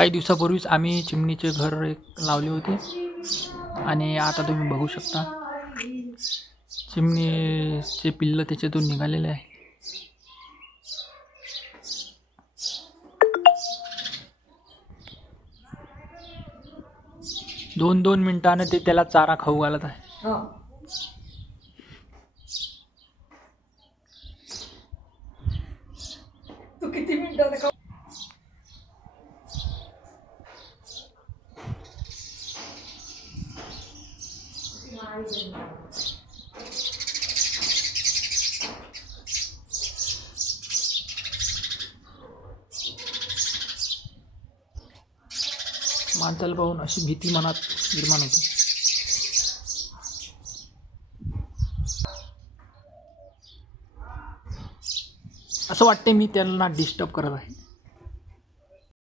काही दिवसापूर्वीच आम्ही चिमणीचे घर एक लावले होते आणि आता तुम्ही बघू शकता चिमणीचे पिल्लं त्याच्यातून निघालेले आहे. दोन 2 मिनिटांनी ते त्याला चारा खाऊ घालत आहे. तू किती मिनिटात माणसाला पाहून अशी भीती मनात निर्माण होते. असं वाटते मी त्यांना डिस्टर्ब करत आहे.